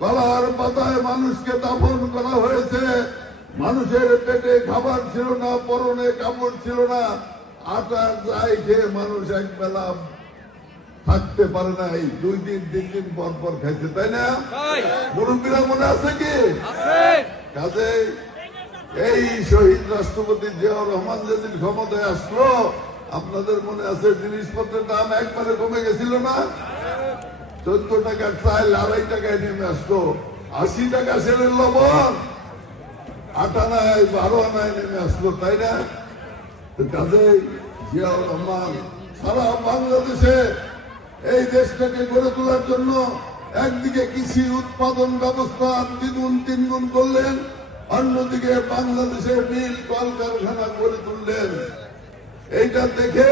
কলার পাতায় মানুষকে দাফন করা হয়েছে। মানুষের পেটে খাবার ছিল না, পরনে কাপড় ছিল না, আটার যাই খেয়ে মানুষ এক বেলা থাকতে পারে নাই, 2 দিন 3 দিন পর পর খাইছে, তাই না? মুরব্বীরা মনে আছে কি? কাজে এই শহীদ রাষ্ট্রপতি জিয়াউর রহমান যেদিন ক্ষমতায় আসলো, আপনাদের মনে আছে জিনিসপত্রের দাম একবারে কমে গেছিল না? 14 টাকার চাল 2.5 টাকায় নেমে আসলো, 80 টাকা সেলের লবণ 8 আনায় 12 আনায় নেমে আসলো, তাই না? কাজে জিয়াউর রহমান সারা বাংলাদেশে এই দেশটাকে গড়ে তোলার জন্য একদিকে কৃষি উৎপাদন ব্যবস্থা 2 গুণ 3 গুণ করলেন, অন্যদিকে বাংলাদেশে মিল কলকারখানা গড়ে তুললেন। এইটা দেখে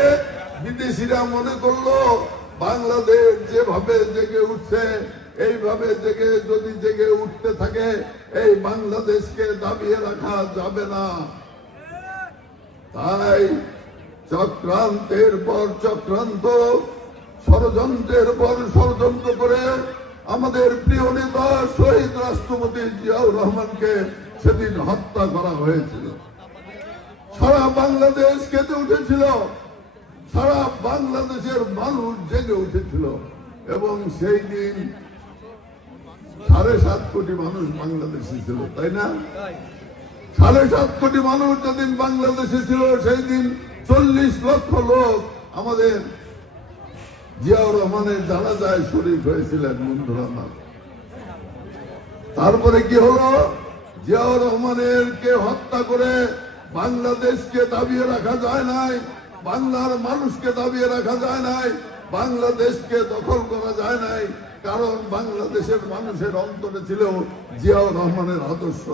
বিদেশিরা মনে করলো বাংলাদেশ যেভাবে জেগে উঠছে, এইভাবে যদি জেগে উঠতে থাকে, এই বাংলাদেশকে দাবিয়ে রাখা যাবে না। তাই চক্রান্তের পর চক্রান্ত, ষড়যন্ত্রের পর ষড়যন্ত্র করে আমাদের প্রিয় নেতা শহীদ রাষ্ট্রপতি জিয়াউর রহমানকে সেদিন হত্যা করা হয়েছিল। সারা বাংলাদেশ কেঁদে উঠেছিল, সারা বাংলাদেশের মানুষ জেগে উঠেছিল, এবং সেই দিন 7.5 কোটি মানুষ বাংলাদেশে ছিল, তাই না? 7.5 কোটি মানুষ যেদিন বাংলাদেশে ছিল, সেই দিন 40 লক্ষ লোক আমাদের জিয়াউর রহমানের জানাজায় শরীক হয়েছিলেন। বন্ধুরা, তারপরে কি হলো? জিয়াউর রহমানের কে হত্যা করে বাংলাদেশকে দাবিয়ে রাখা যায় নাই, বাংলার মানুষকে দাবিয়ে রাখা যায় নাই, বাংলাদেশকে দখল করা যায় নাই, কারণ বাংলাদেশের মানুষের অন্তরে ছিল জিয়াউর রহমানের আদর্শ।